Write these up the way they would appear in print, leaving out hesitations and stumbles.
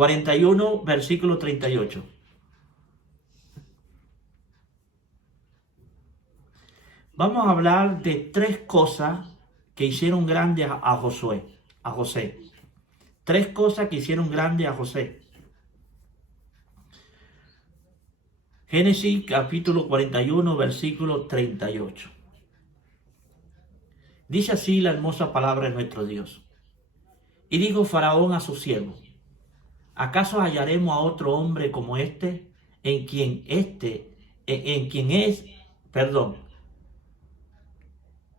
41, versículo 38. Vamos a hablar de tres cosas que hicieron grande a José. Tres cosas que hicieron grande a José. Génesis capítulo 41, versículo 38. Dice así la hermosa palabra de nuestro Dios. Y dijo Faraón a su siervo: ¿acaso hallaremos a otro hombre como este, en quien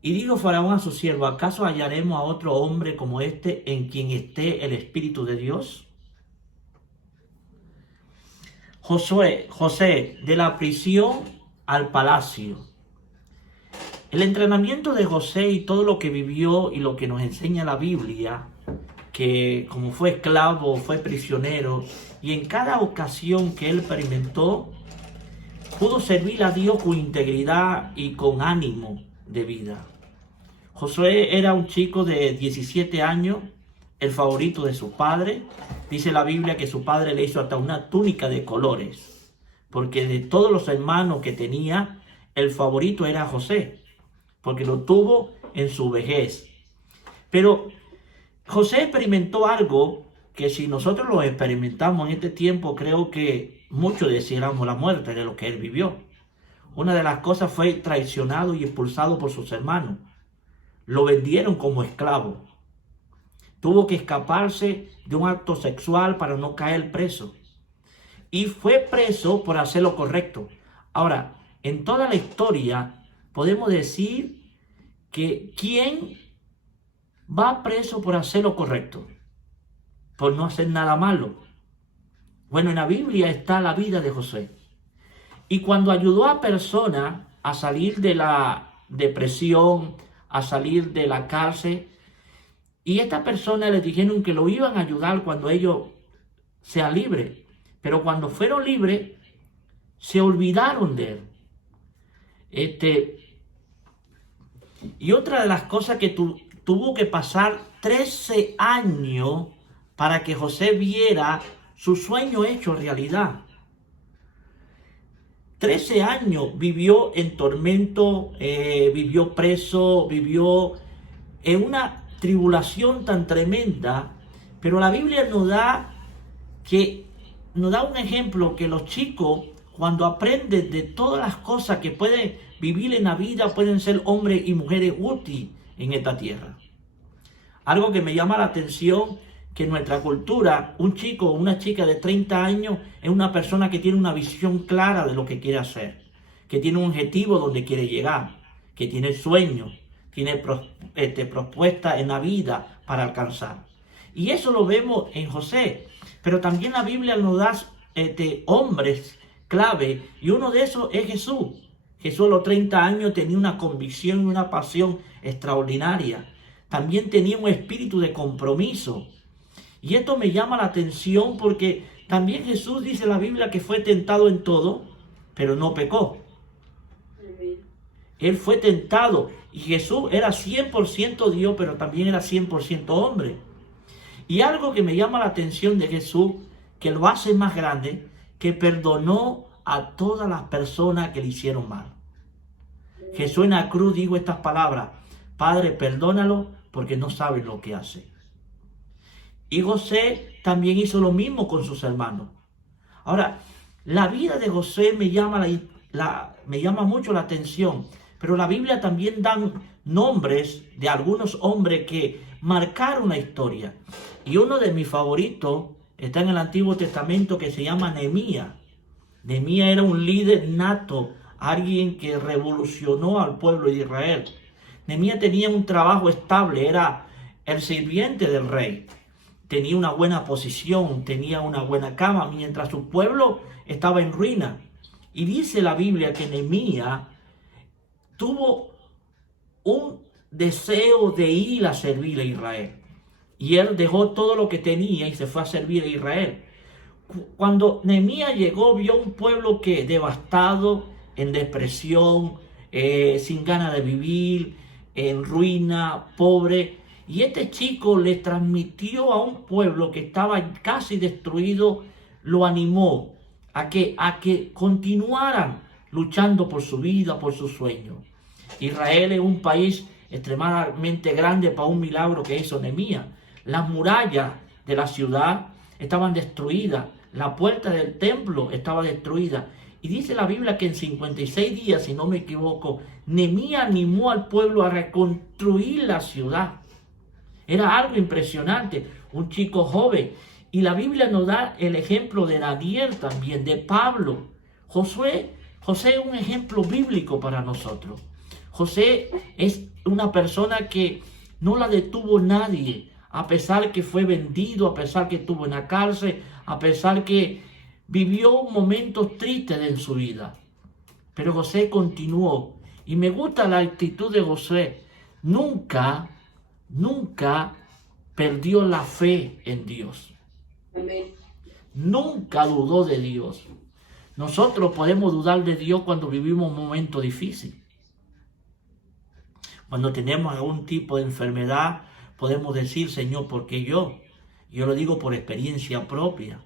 Y dijo Faraón a su siervo: ¿acaso hallaremos a otro hombre como este, en quien esté el Espíritu de Dios? José, de la prisión al palacio. El entrenamiento de José y todo lo que vivió y lo que nos enseña la Biblia, que como fue esclavo, fue prisionero, y en cada ocasión que él experimentó, pudo servir a Dios con integridad y con ánimo de vida. Josué era un chico de 17 años, el favorito de su padre. Dice la Biblia que su padre le hizo hasta una túnica de colores, porque de todos los hermanos que tenía, el favorito era José, porque lo tuvo en su vejez. Pero José experimentó algo que si nosotros lo experimentamos en este tiempo, creo que muchos deseáramos la muerte de lo que él vivió. Una de las cosas fue traicionado y expulsado por sus hermanos. Lo vendieron como esclavo. Tuvo que escaparse de un acto sexual para no caer preso. Y fue preso por hacer lo correcto. Ahora, en toda la historia podemos decir que ¿quién va preso por hacer lo correcto? Por no hacer nada malo. Bueno, en la Biblia está la vida de José. Y cuando ayudó a personas a salir de la depresión, a salir de la cárcel, y estas personas les dijeron que lo iban a ayudar cuando ellos sean libres. Pero cuando fueron libres, se olvidaron de él. Y otra de las cosas que tuvo que pasar 13 años para que José viera su sueño hecho realidad. 13 años vivió en tormento, vivió preso, vivió en una tribulación tan tremenda. Pero la Biblia nos da un ejemplo que los chicos, cuando aprenden de todas las cosas que pueden vivir en la vida, pueden ser hombres y mujeres útiles en esta tierra. Algo que me llama la atención, que en nuestra cultura, un chico o una chica de 30 años es una persona que tiene una visión clara de lo que quiere hacer, que tiene un objetivo donde quiere llegar, que tiene sueños, tiene propuestas en la vida para alcanzar. Y eso lo vemos en José. Pero también la Biblia nos da hombres clave, y uno de esos es Jesús. Jesús a los 30 años tenía una convicción y una pasión extraordinaria. También tenía un espíritu de compromiso. Y esto me llama la atención porque también Jesús dice en la Biblia que fue tentado en todo, pero no pecó. Él fue tentado, y Jesús era 100% Dios, pero también era 100% hombre. Y algo que me llama la atención de Jesús, que lo hace más grande, que perdonó a todas las personas que le hicieron mal. Jesús en la cruz dijo estas palabras: Padre, perdónalo porque no saben lo que hace. Y José también hizo lo mismo con sus hermanos. Ahora, la vida de José me llama mucho la atención, pero la Biblia también da nombres de algunos hombres que marcaron la historia. Y uno de mis favoritos está en el Antiguo Testamento, que se llama Nehemías. Nehemías era un líder nato, alguien que revolucionó al pueblo de Israel. Nehemías tenía un trabajo estable, era el sirviente del rey. Tenía una buena posición, tenía una buena cama, mientras su pueblo estaba en ruina. Y dice la Biblia que Nehemías tuvo un deseo de ir a servir a Israel. Y él dejó todo lo que tenía y se fue a servir a Israel. Cuando Nehemías llegó, vio un pueblo que devastado, en depresión, sin ganas de vivir, en ruina, pobre. Y este chico le transmitió a un pueblo que estaba casi destruido, lo animó a que continuaran luchando por su vida, por sus sueños. Israel es un país extremadamente grande para un milagro que hizo Nehemías. Las murallas de la ciudad estaban destruidas, la puerta del templo estaba destruida. Y dice la Biblia que en 56 días, si no me equivoco, Nehemías animó al pueblo a reconstruir la ciudad. Era algo impresionante, un chico joven. Y la Biblia nos da el ejemplo de Daniel también, de Pablo. José es un ejemplo bíblico para nosotros. José es una persona que no la detuvo nadie, a pesar que fue vendido, a pesar que estuvo en la cárcel, a pesar que vivió momentos tristes en su vida. Pero José continuó. Y me gusta la actitud de José. Nunca perdió la fe en Dios. Amén. Nunca dudó de Dios. Nosotros podemos dudar de Dios cuando vivimos un momento difícil. Cuando tenemos algún tipo de enfermedad, podemos decir, Señor, ¿por qué yo? Yo lo digo por experiencia propia.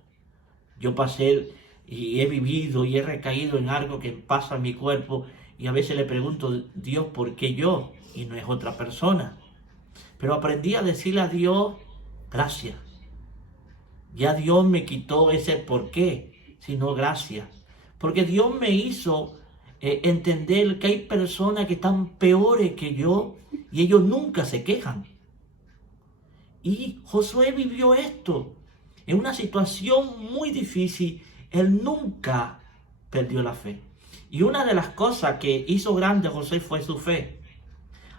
Yo pasé y he vivido y he recaído en algo que pasa en mi cuerpo y a veces le pregunto, Dios, ¿por qué yo? Y no es otra persona. Pero aprendí a decirle a Dios, gracias. Ya Dios me quitó ese por qué, sino gracias. Porque Dios me hizo entender que hay personas que están peores que yo y ellos nunca se quejan. Y Josué vivió esto. En una situación muy difícil, él nunca perdió la fe. Y una de las cosas que hizo grande José fue su fe.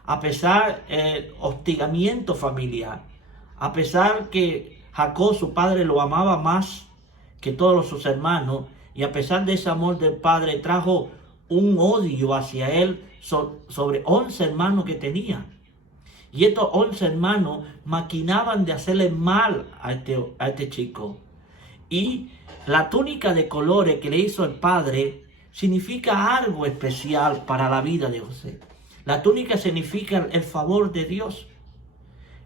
A pesar del hostigamiento familiar, a pesar que Jacob, su padre, lo amaba más que todos sus hermanos, y a pesar de ese amor del padre, trajo un odio hacia él sobre 11 hermanos que tenía. Y estos 11 hermanos maquinaban de hacerle mal a este chico. Y la túnica de colores que le hizo el padre significa algo especial para la vida de José. La túnica significa el favor de Dios.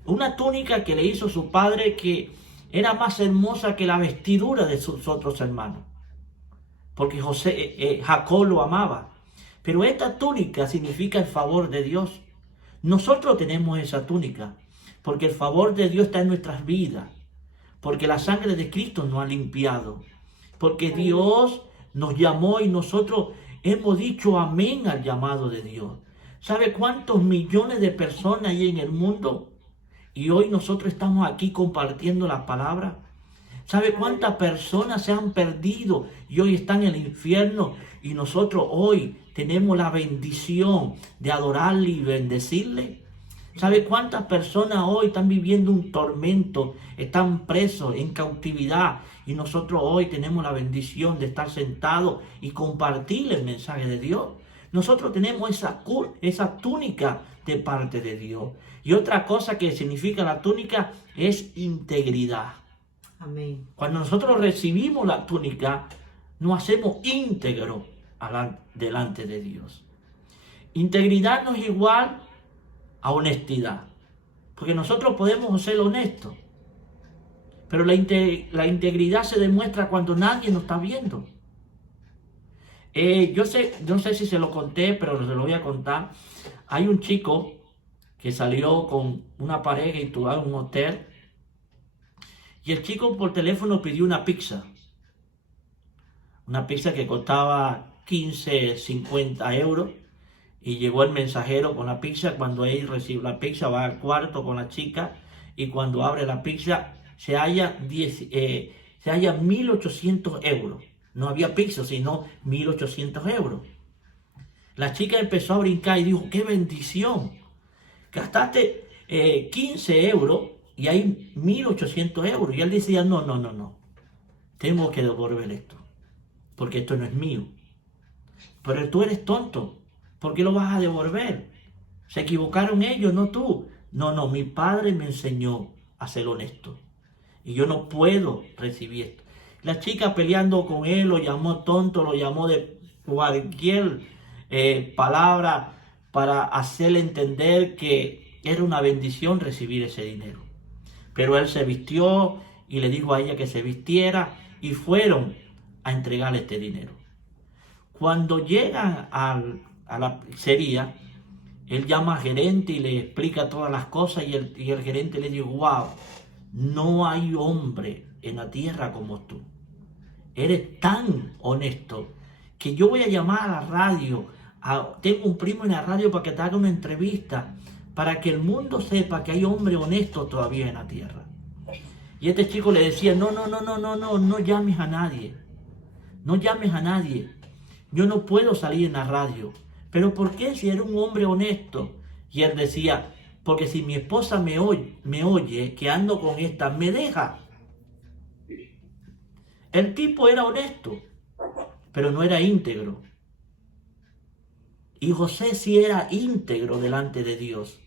Una túnica que le hizo su padre que era más hermosa que la vestidura de sus otros hermanos. Porque Jacob lo amaba. Pero esta túnica significa el favor de Dios. Nosotros tenemos esa túnica, porque el favor de Dios está en nuestras vidas, porque la sangre de Cristo nos ha limpiado, porque Dios nos llamó y nosotros hemos dicho amén al llamado de Dios. ¿Sabe cuántos millones de personas hay en el mundo? Y hoy nosotros estamos aquí compartiendo la palabra. ¿Sabe cuántas personas se han perdido y hoy están en el infierno? Y nosotros hoy tenemos la bendición de adorarle y bendecirle. ¿Sabe cuántas personas hoy están viviendo un tormento? Están presos en cautividad. Y nosotros hoy tenemos la bendición de estar sentados y compartir el mensaje de Dios. Nosotros tenemos esa túnica de parte de Dios. Y otra cosa que significa la túnica es integridad. Amén. Cuando nosotros recibimos la túnica, nos hacemos íntegros delante de Dios. Integridad no es igual a honestidad, porque nosotros podemos ser honestos, pero la integridad se demuestra cuando nadie nos está viendo. Yo no sé si se lo conté, pero se lo voy a contar. Hay un chico que salió con una pareja y estuvo en un hotel, y el chico por teléfono pidió una pizza que costaba 15, 50 euros, y llegó el mensajero con la pizza. Cuando él recibe la pizza, va al cuarto con la chica, y cuando abre la pizza se halla 1.800 euros. No había pizza, sino 1.800 euros. La chica empezó a brincar y dijo, ¡qué bendición! Gastaste 15 euros y hay 1.800 euros. Y él decía, no. Tengo que devolver esto, porque esto no es mío. Pero tú eres tonto. ¿Por qué lo vas a devolver? Se equivocaron ellos, no tú. No, mi padre me enseñó a ser honesto. Y yo no puedo recibir esto. La chica peleando con él, lo llamó tonto, lo llamó de cualquier palabra para hacerle entender que era una bendición recibir ese dinero. Pero él se vistió y le dijo a ella que se vistiera y fueron a entregarle este dinero. Cuando llegan a la pizzería, él llama al gerente y le explica todas las cosas y el gerente le dice, wow, no hay hombre en la tierra como tú. Eres tan honesto que yo voy a llamar a la radio. Tengo un primo en la radio para que te haga una entrevista, para que el mundo sepa que hay hombres honestos todavía en la tierra. Y este chico le decía, no llames a nadie. No llames a nadie. Yo no puedo salir en la radio. ¿Pero por qué si eres un hombre honesto? Y él decía, porque si mi esposa me oye que ando con esta, me deja. El tipo era honesto, pero no era íntegro. Y José sí era íntegro delante de Dios.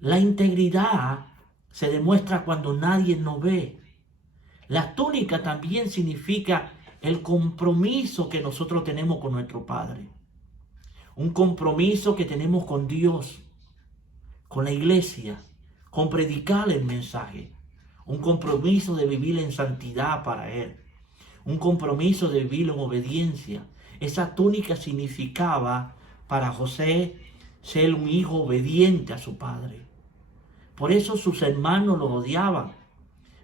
La integridad se demuestra cuando nadie nos ve. La túnica también significa el compromiso que nosotros tenemos con nuestro Padre. Un compromiso que tenemos con Dios, con la iglesia, con predicar el mensaje. Un compromiso de vivir en santidad para Él. Un compromiso de vivir en obediencia. Esa túnica significaba para José ser un hijo obediente a su padre. Por eso sus hermanos lo odiaban.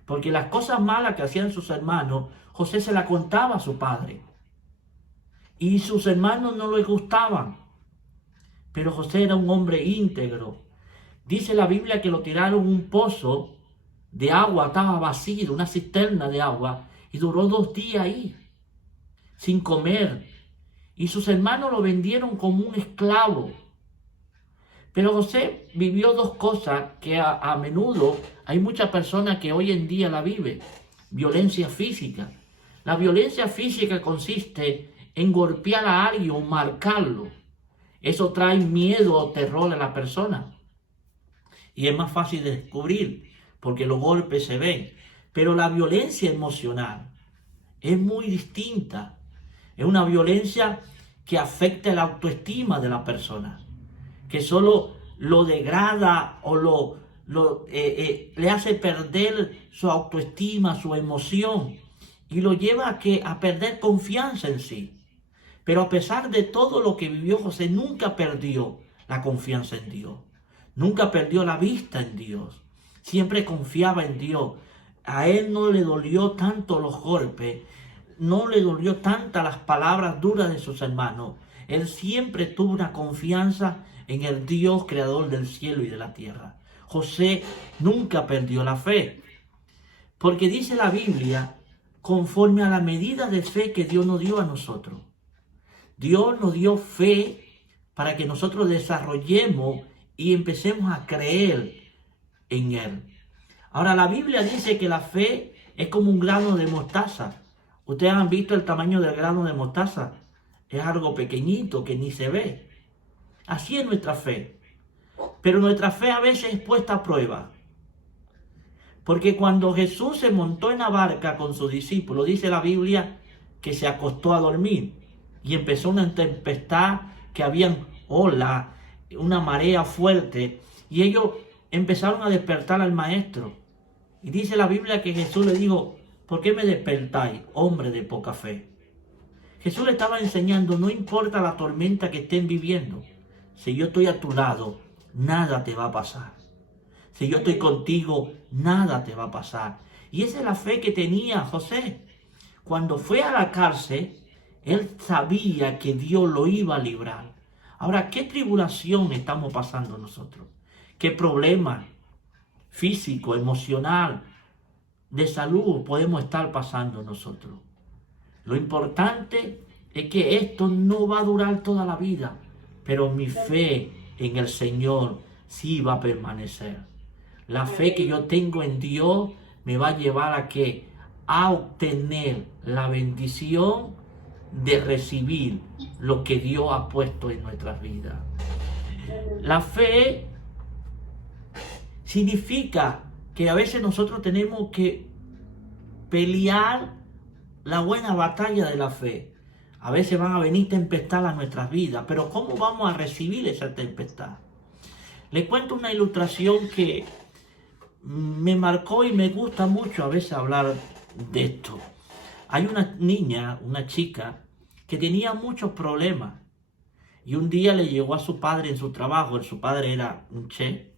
Porque las cosas malas que hacían sus hermanos, José se las contaba a su padre. Y sus hermanos no les gustaban. Pero José era un hombre íntegro. Dice la Biblia que lo tiraron un pozo de agua, estaba vacío, una cisterna de agua, y duró 2 días ahí, sin comer. Y sus hermanos lo vendieron como un esclavo. Pero José vivió 2 cosas que a menudo hay muchas personas que hoy en día la viven. Violencia física. La violencia física consiste en golpear a alguien o marcarlo. Eso trae miedo o terror a la persona. Y es más fácil de descubrir porque los golpes se ven. Pero la violencia emocional es muy distinta. Es una violencia que afecta la autoestima de la persona, que solo lo degrada o le hace perder su autoestima, su emoción, y lo lleva a perder confianza en sí. Pero a pesar de todo lo que vivió José, nunca perdió la confianza en Dios. Nunca perdió la vista en Dios. Siempre confiaba en Dios. A él no le dolió tanto los golpes, no le dolió tantas las palabras duras de sus hermanos. Él siempre tuvo una confianza en el Dios creador del cielo y de la tierra. José nunca perdió la fe. Porque dice la Biblia, conforme a la medida de fe que Dios nos dio a nosotros. Dios nos dio fe para que nosotros desarrollemos y empecemos a creer en Él. Ahora, la Biblia dice que la fe es como un grano de mostaza. ¿Ustedes han visto el tamaño del grano de mostaza? Es algo pequeñito que ni se ve. Así es nuestra fe. Pero nuestra fe a veces es puesta a prueba. Porque cuando Jesús se montó en la barca con sus discípulos, dice la Biblia que se acostó a dormir. Y empezó una tempestad, que habían olas, una marea fuerte. Y ellos empezaron a despertar al maestro. Y dice la Biblia que Jesús le dijo, ¿por qué me despertáis, hombre de poca fe? Jesús le estaba enseñando, no importa la tormenta que estén viviendo. Si yo estoy a tu lado, nada te va a pasar. Si yo estoy contigo, nada te va a pasar. Y esa es la fe que tenía José. Cuando fue a la cárcel, él sabía que Dios lo iba a librar. Ahora, ¿qué tribulación estamos pasando nosotros? ¿Qué problema físico, emocional, de salud podemos estar pasando nosotros? Lo importante es que esto no va a durar toda la vida, pero mi fe en el Señor sí va a permanecer. La fe que yo tengo en Dios me va a llevar a ¿qué? A obtener la bendición de recibir lo que Dios ha puesto en nuestras vidas. La fe significa que a veces nosotros tenemos que pelear la buena batalla de la fe. A veces van a venir tempestades a nuestras vidas, pero ¿cómo vamos a recibir esa tempestad? Le cuento una ilustración que me marcó y me gusta mucho a veces hablar de esto. Hay una niña, una chica, que tenía muchos problemas. Y un día le llegó a su padre en su trabajo, su padre era un chef,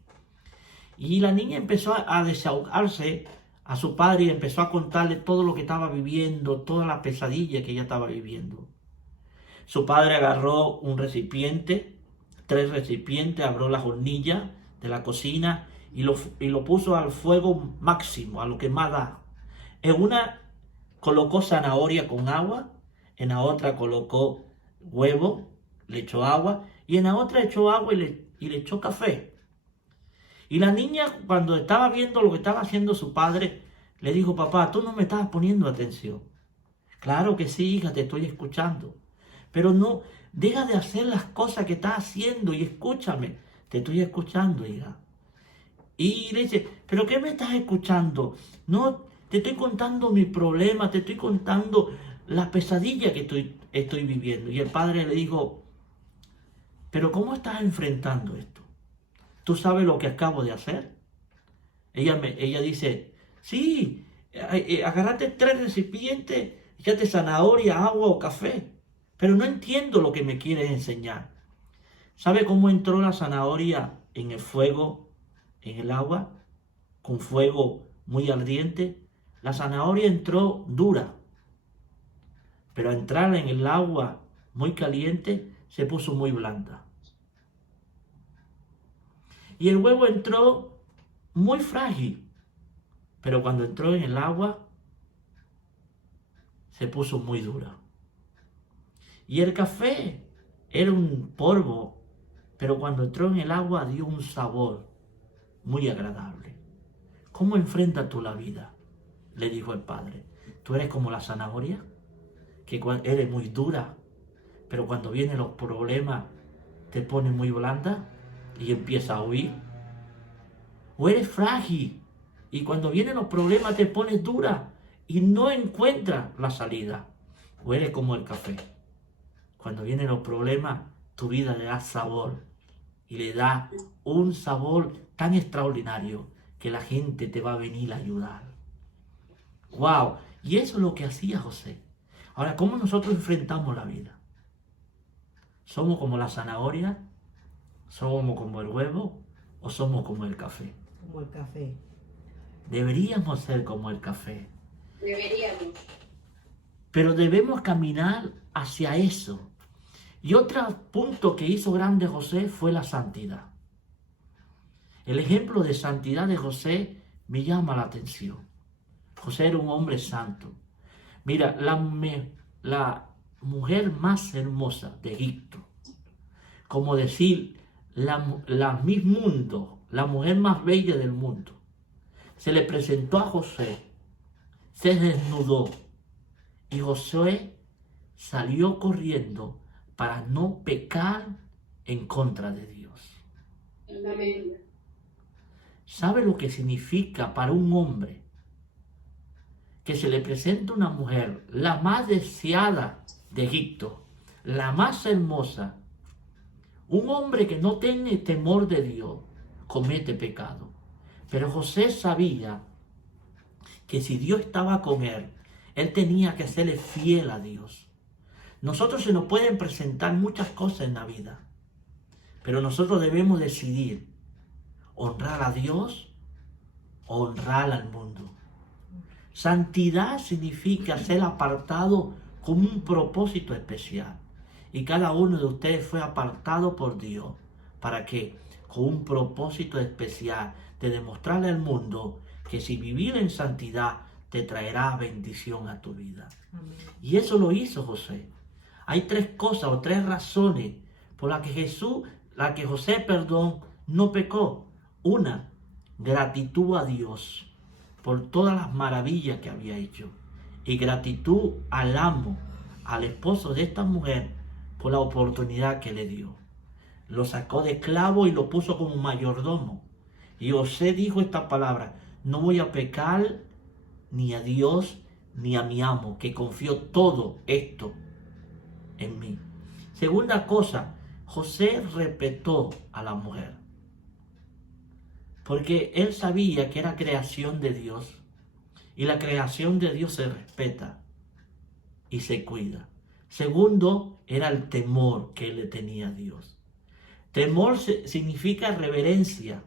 y la niña empezó a desahogarse a su padre y empezó a contarle todo lo que estaba viviendo, toda la pesadilla que ella estaba viviendo. Su padre agarró un recipiente, 3 recipientes, abrió las hornillas de la cocina y lo puso al fuego máximo, a lo que más da. En una colocó zanahoria con agua, en la otra colocó huevo, le echó agua, y en la otra echó agua y le echó café. Y la niña, cuando estaba viendo lo que estaba haciendo su padre, le dijo: papá, tú no me estás poniendo atención. Claro que sí, hija, te estoy escuchando. Pero no, deja de hacer las cosas que estás haciendo y escúchame. Te estoy escuchando, hija. Y le dice: ¿pero qué me estás escuchando? No, te estoy contando mi problema, te estoy contando la pesadilla que estoy viviendo. Y el padre le dijo: ¿pero cómo estás enfrentando esto? ¿Tú sabes lo que acabo de hacer? Ella dice: sí, agarraste 3 recipientes, echaste zanahoria, agua o café, pero no entiendo lo que me quieres enseñar. ¿Sabe cómo entró la zanahoria en el fuego, en el agua, con fuego muy ardiente? La zanahoria entró dura, pero al entrar en el agua muy caliente se puso muy blanda. Y el huevo entró muy frágil, pero cuando entró en el agua se puso muy dura. Y el café era un polvo, pero cuando entró en el agua dio un sabor muy agradable. ¿Cómo enfrentas tú la vida?, le dijo el padre. Tú eres como la zanahoria, que eres muy dura, pero cuando vienen los problemas te pones muy blanda y empiezas a huir. O eres frágil y cuando vienen los problemas te pones dura y no encuentras la salida. O eres como el café. Cuando vienen los problemas, tu vida le da sabor y le da un sabor tan extraordinario que la gente te va a venir a ayudar. ¡Wow! Y eso es lo que hacía José. Ahora, ¿cómo nosotros enfrentamos la vida? ¿Somos como la zanahoria? ¿Somos como el huevo? ¿O somos como el café? Como el café. Deberíamos ser como el café. Deberíamos. Pero debemos caminar hacia eso. Y otro punto que hizo grande José fue la santidad. El ejemplo de santidad de José me llama la atención. José era un hombre santo. Mira, la mujer más hermosa de Egipto, como decir, la Miss Mundo, la mujer más bella del mundo, se le presentó a José, se desnudó y José salió corriendo para no pecar en contra de Dios. Amén. ¿Sabe lo que significa para un hombre que se le presenta una mujer, la más deseada de Egipto, la más hermosa? Un hombre que no tiene temor de Dios comete pecado. Pero José sabía que si Dios estaba con él tenía que serle fiel a Dios. Nosotros se nos pueden presentar muchas cosas en la vida, pero nosotros debemos decidir honrar a Dios o honrar al mundo. Santidad significa ser apartado con un propósito especial. Y cada uno de ustedes fue apartado por Dios. ¿Para qué? Con un propósito especial de demostrarle al mundo que si vivir en santidad te traerá bendición a tu vida. Amén. Y eso lo hizo José. Hay 3 cosas o 3 razones por las que José, no pecó. Una, gratitud a Dios por todas las maravillas que había hecho. Y gratitud al amo, al esposo de esta mujer, por la oportunidad que le dio. Lo sacó de esclavo y lo puso como mayordomo. Y José dijo esta palabra: no voy a pecar ni a Dios ni a mi amo, que confió todo esto en mí. Segunda cosa, José respetó a la mujer. porque él sabía que era creación de Dios y la creación de Dios se respeta y se cuida. Segundo, era el temor que él le tenía a Dios. Temor significa reverencia,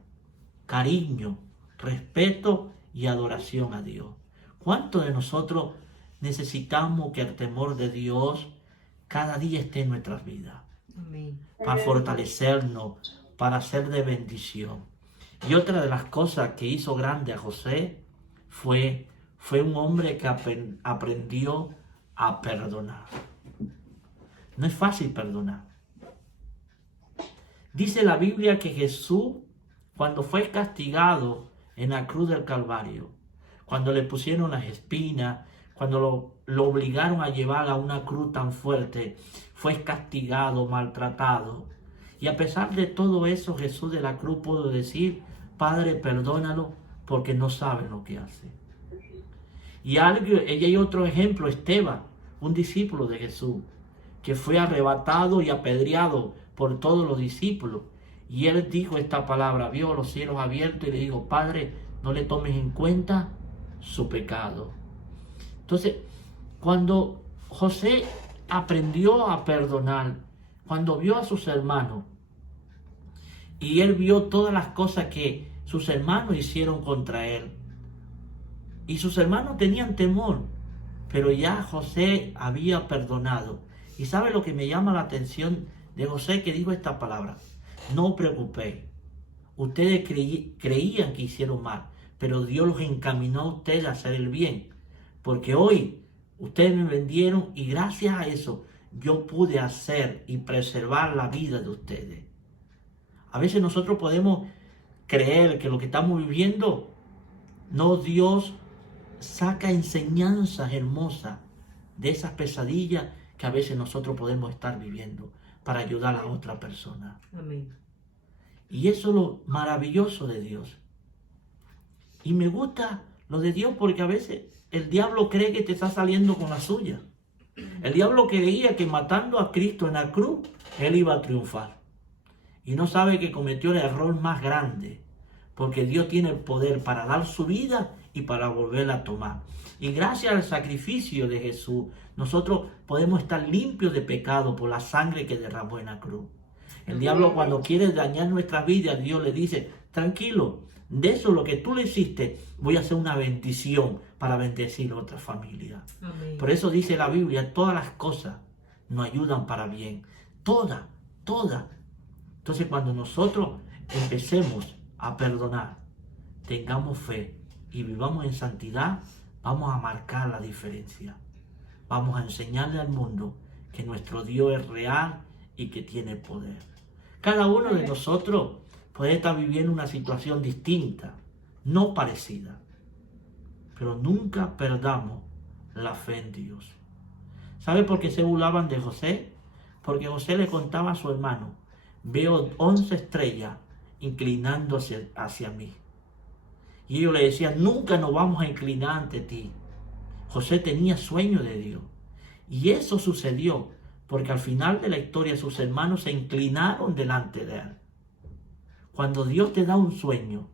cariño, respeto y adoración a Dios. ¿Cuántos de nosotros necesitamos que el temor de Dios cada día esté en nuestras vidas? Amén. Para fortalecernos, para ser de bendición. Y otra de las cosas que hizo grande a José fue un hombre que aprendió a perdonar. No es fácil perdonar. Dice la Biblia que Jesús, cuando fue castigado en la cruz del Calvario, cuando le pusieron las espinas, cuando lo obligaron a llevar a una cruz tan fuerte, fue castigado, maltratado. Y a pesar de todo eso, Jesús de la cruz pudo decir: Padre, perdónalo porque no saben lo que hace. Y hay otro ejemplo, Esteban, un discípulo de Jesús, que fue arrebatado y apedreado por todos los discípulos. Y él dijo esta palabra, vio los cielos abiertos y le dijo: Padre, no le tomes en cuenta su pecado. Entonces, cuando José aprendió a perdonar, cuando vio a sus hermanos, y él vio todas las cosas que sus hermanos hicieron contra él, y sus hermanos tenían temor, pero ya José había perdonado. ¿Y sabe lo que me llama la atención de José? Que dijo esta palabra: no os preocupéis, ustedes creían que hicieron mal, pero Dios los encaminó a ustedes a hacer el bien, porque hoy ustedes me vendieron y gracias a eso yo pude hacer y preservar la vida de ustedes. A veces nosotros podemos creer que lo que estamos viviendo, no, Dios saca enseñanzas hermosas de esas pesadillas que a veces nosotros podemos estar viviendo para ayudar a otra persona. Amén. Y eso es lo maravilloso de Dios. Y me gusta lo de Dios porque a veces el diablo cree que te está saliendo con la suya. El diablo creía que matando a Cristo en la cruz, él iba a triunfar. Y no sabe que cometió el error más grande, porque Dios tiene el poder para dar su vida y para volverla a tomar. Y gracias al sacrificio de Jesús, nosotros podemos estar limpios de pecado por la sangre que derramó en la cruz. El diablo, cuando quiere dañar nuestra vida, Dios le dice: tranquilo, de eso lo que tú le hiciste, voy a hacer una bendición para bendecir a otra familia. Amén. Por eso dice la Biblia: todas las cosas nos ayudan para bien. Todas. Entonces, cuando nosotros empecemos a perdonar, tengamos fe y vivamos en santidad, vamos a marcar la diferencia. Vamos a enseñarle al mundo que nuestro Dios es real y que tiene poder. Cada uno de nosotros puede estar viviendo una situación distinta, no parecida, pero nunca perdamos la fe en Dios. ¿Sabe por qué se burlaban de José? Porque José le contaba a su hermano: veo 11 estrellas inclinándose hacia mí. Y ellos le decían: nunca nos vamos a inclinar ante ti. José tenía sueño de Dios. Y eso sucedió porque al final de la historia sus hermanos se inclinaron delante de él. Cuando Dios te da un sueño,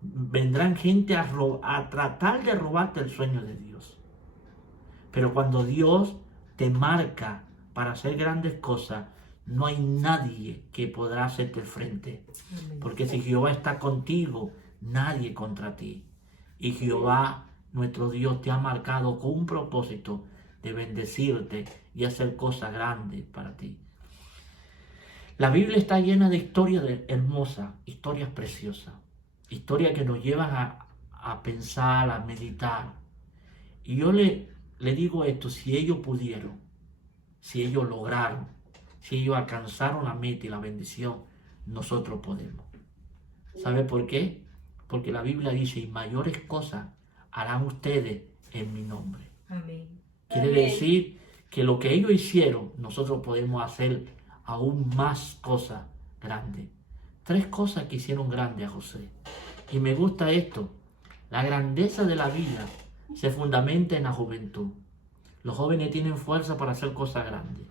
vendrán gente a tratar de robarte el sueño de Dios. Pero cuando Dios te marca para hacer grandes cosas, no hay nadie que podrá hacerte frente. Porque si Jehová está contigo, nadie contra ti. Y Jehová, nuestro Dios, te ha marcado con un propósito de bendecirte y hacer cosas grandes para ti. La Biblia está llena de historias hermosas, historias preciosas, historias que nos llevan a pensar, a meditar. Y yo le digo esto: si ellos pudieron, si ellos lograron, si ellos alcanzaron la meta y la bendición, nosotros podemos. ¿Sabe por qué? Porque la Biblia dice: y mayores cosas harán ustedes en mi nombre. Amén. Quiere decir que lo que ellos hicieron, nosotros podemos hacer aún más cosas grandes. 3 cosas que hicieron grande a José. Y me gusta esto: la grandeza de la vida se fundamenta en la juventud. Los jóvenes tienen fuerza para hacer cosas grandes.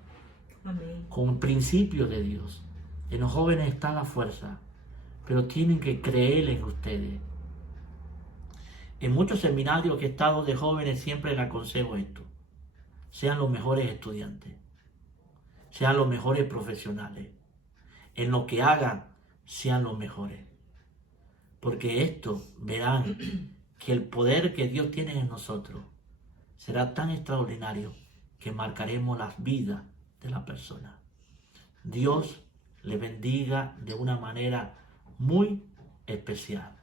Amén. Con el principio de Dios. En los jóvenes está la fuerza pero tienen que creer en ustedes. En muchos seminarios que he estado de jóvenes siempre les aconsejo esto. Sean los mejores estudiantes, sean los mejores profesionales. En lo que hagan, sean los mejores. Porque esto verán que el poder que Dios tiene en nosotros será tan extraordinario que marcaremos las vidas de la persona. Dios le bendiga de una manera muy especial.